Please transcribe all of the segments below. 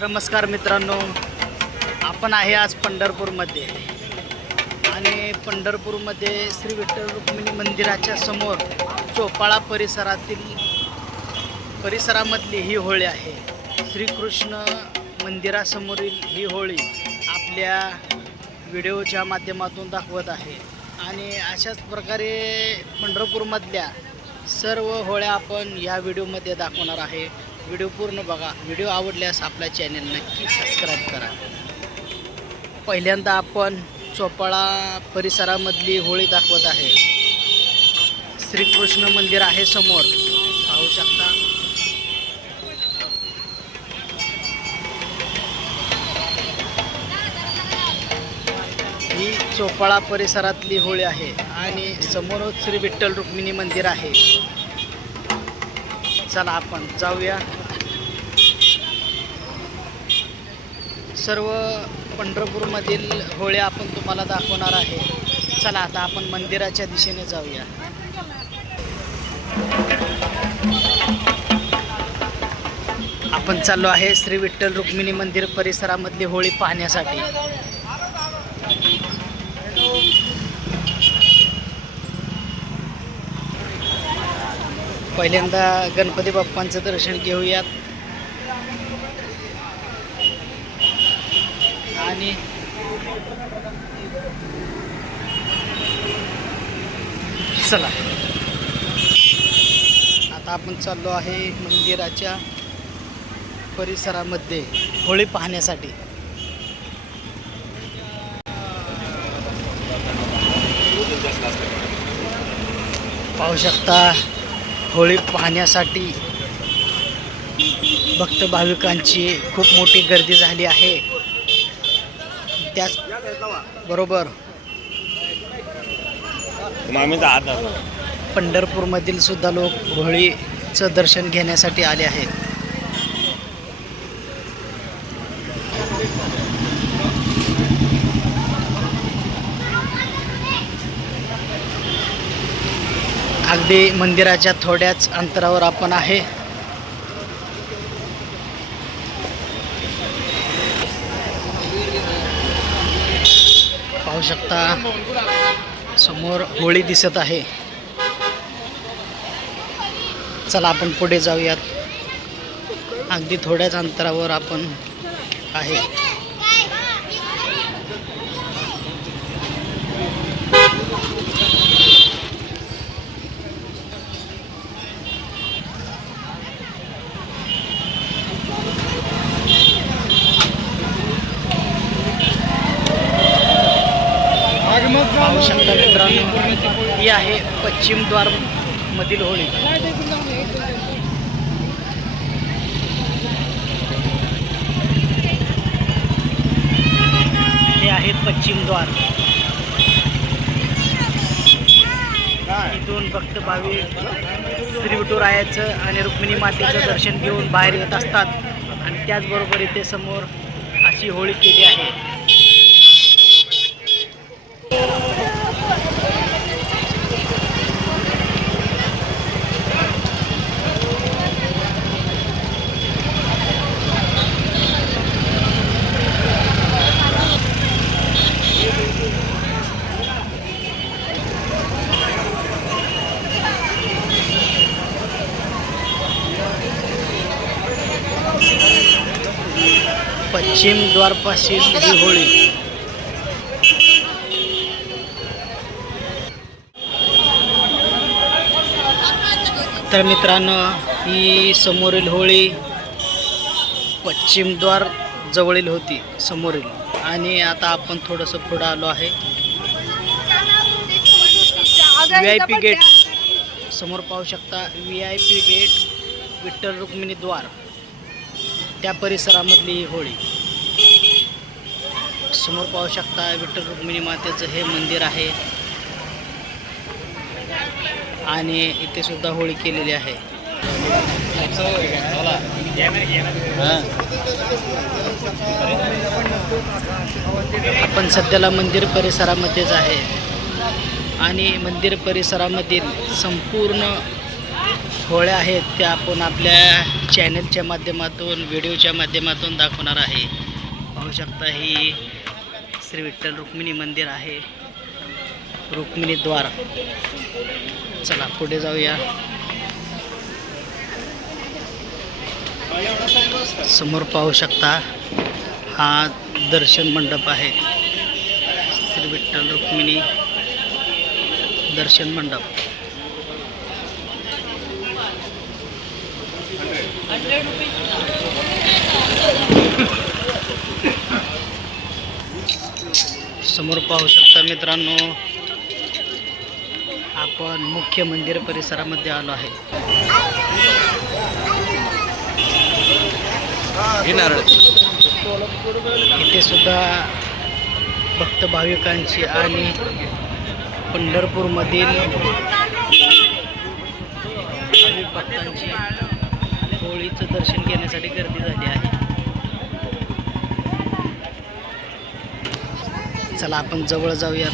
नमस्कार मित्रांनो, आपण आहे आज पंढरपूरमध्ये आणि पंढरपूरमध्ये श्री विठ्ठल रुक्मिणी मंदिराच्या समोर चोपाळा परिसरामधली ही होळी आहे। श्रीकृष्ण मंदिरासमोरील ही होळी आपल्या व्हिडिओच्या माध्यमातून दाखवत आहे आणि अशाच प्रकारे पंढरपूरमधल्या सर्व होळ्या आपण या व्हिडिओमध्ये दाखवणार आहे। व्हिडिओ पूर्ण बघा। व्हिडिओ आवडल्यास आपल्या चॅनल नक्की सबस्क्राईब करा। पहिल्यांदा आपण चोपाळा परिसरामधली होळी दाखवत आहे। श्रीकृष्ण मंदिर आहे समोर, पाहू शकता। ही चोपाळा परिसरातली होळी आहे आणि समोरच श्री विठ्ठल रुक्मिणी मंदिर आहे। चला आपण जाऊया। सर्व पंढरपूरमधील होळी आपण तुम्हाला दाखवणार आहे। चला आता आपण मंदिराच्या दिशेने जाऊया। आपण चाललो आहे श्री विठ्ठल रुक्मिणी मंदिर परिसरामधली होळी पाहण्यासाठी। पहिल्यांदा गणपती बाप्पांचं दर्शन घेऊयात आणि चला आता आपण चाललो आहे मंदिराच्या परिसरामध्ये होळी पाहण्यासाठी। पाहू शकता होळी पाहण्यासाठी भक्त भाविकांची खूप मोठी गर्दी झाली आहे। त्याचबरोबर पंढरपूरमधील सुद्धा लोक होळीचं दर्शन घेण्यासाठी आले आहेत। अगदी मंदिराच्या थोड्याच अंतरावर आपण आहे। पाहू शकता समोर होळी दिसत आहे। चला आपण पुढे जाऊयात। अगदी थोड्याच अंतरावर आपण आहे। पाहू शकता मित्रांनो, ही आहे पश्चिम द्वार मधील होळी। हे आहे पश्चिम द्वार। इथून भक्त भाविक श्री विठुरायाचं आणि रुक्मिणी मातेचं दर्शन घेऊन बाहेर येत असतात आणि त्याचबरोबर इथे समोर अशी होळी केली आहे। पश्चिम द्वारपाशी ही होळी। तर मित्रांनो, ही समोरील होळी पश्चिम द्वार जवळील होती समोरील, आणि आता आपण थोडंसं पुढं आलो आहे। VIP गेट समोर पाहू शकता। VIP गेट विठ्ठल रुक्मिणी द्वार, त्या परिसरामधली ही होळी। समोर पाहू शकता विठ्ठल रुक्मिणी मातेचं हे मंदिर आहे आणि इथे सुद्धा होळी केलेली आहे। आपण सध्याला मंदिर परिसरामध्येच आहे आणि मंदिर परिसरामधील संपूर्ण होळ्या आहेत त्या आपण आपल्या चॅनलच्या माध्यमातून व्हिडिओच्या माध्यमातून दाखवणार आहे. पाहू शकता ही श्री विठ्ठल रुक्मिणी मंदिर आहे, रुक्मिणी द्वार. चला पुढे जाऊया. समोर पाहू शकता हा दर्शन मंडप आहे, श्री विठ्ठल रुक्मिणी दर्शन मंडप. समोर पाहू शकता मित्रांनो, आपण मुख्य मंदिर परिसरामध्ये आलो आहे. इथे सुद्धा भक्त भाविकांची आणि पंढरपूरमधील भाविक भक्तांची होळीचं दर्शन घेण्यासाठी गर्दी झाली आहे. चला आपण जवळ जाऊया.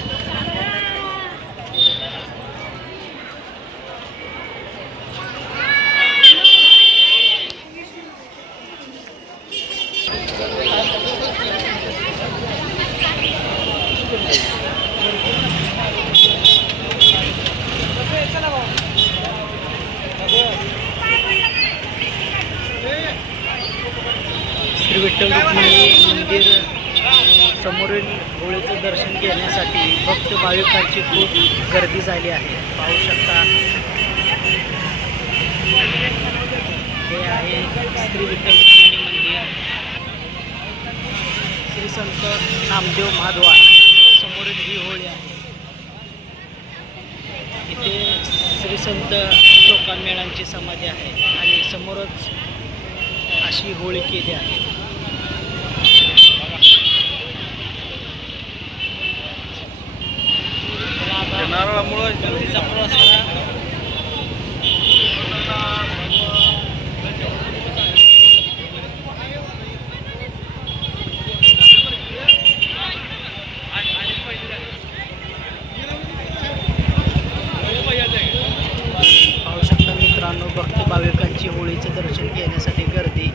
श्री विठ्ठल रुक्मिणी मंदिर समोरील होळीचं दर्शन घेण्यासाठी भक्त भाविकांची खूप गर्दी झाली आहे. पाहू शकता हे आहे श्री विठ्ठल रुक्मिणी मंदिर, श्री संत नामदेव महाद्वार. समोरील ही होळी आहे. इथे श्री संत चोकामेळांची समाधी आहे आणि समोरच अशी होळी केली आहे. पाहू शकता मित्रांनो, भक्त भाविकांची होळीचे दर्शन घेण्यासाठी गर्दी.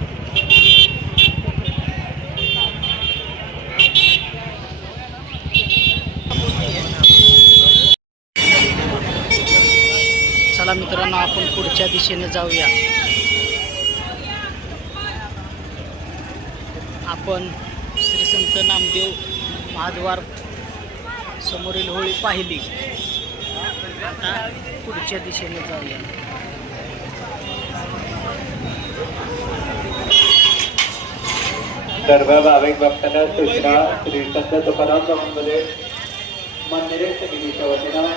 चला मित्रांनो, आपण पुढच्या दिशेने जाऊया. आपण श्री संत नामदेव महाद्वार समोरील होळी पाहिली. आता पुढच्या दिशेने जाऊया. सर्व भाविक भक्तांना सूचना, श्री संत तुकाराम मध्ये मंदिरे समितीच्या वतीनं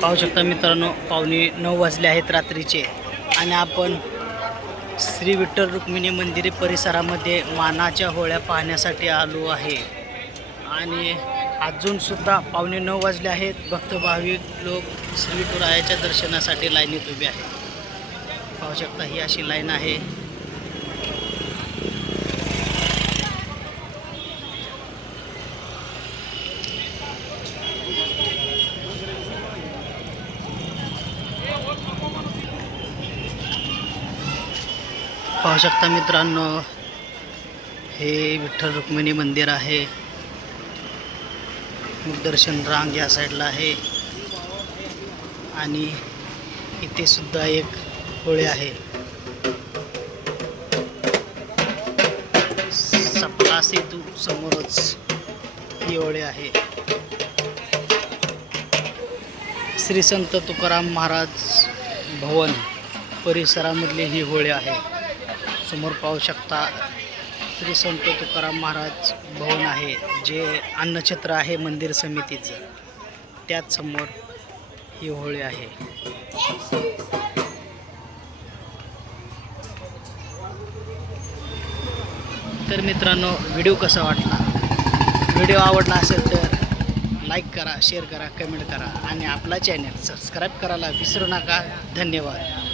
पाहू शकता मित्रांनो, 9:15 वाजले आहेत रात्रीचे आणि आपण श्री विठ्ठल रुक्मिणी मंदिर परिसरामध्ये मानाच्या होळ्या पाहण्यासाठी आलो आहे. आणि अजूनसुद्धा 9:15 वाजले आहेत. भक्त भाविक लोक श्री विठुरायाच्या दर्शनासाठी लाईनीत उभे आहेत. पाहू शकता ही अशी लाईन आहे. पाहू शकता मित्रांनो, हे विठ्ठल रुक्मिणी मंदिर आहे. दर्शन रांग या साईडला आहे आणि इथे सुद्धा एक होळी आहे. सपला सेतू समोरच ही होळी आहे. श्री संत तुकाराम महाराज भवन परिसरामधली ही होळी आहे. समोर पाहू शकता श्री संत तुकाराम महाराज भवन आहे, जे अन्नछत्र आहे मंदिर समितीचं. त्याच समोर ही होळी आहे. तर मित्रांनो, व्हिडिओ कसा वाटला? व्हिडिओ आवडला असेल तर लाईक करा, शेअर करा, कमेंट करा आणि आपला चॅनल सबस्क्राईब करायला विसरू नका. धन्यवाद.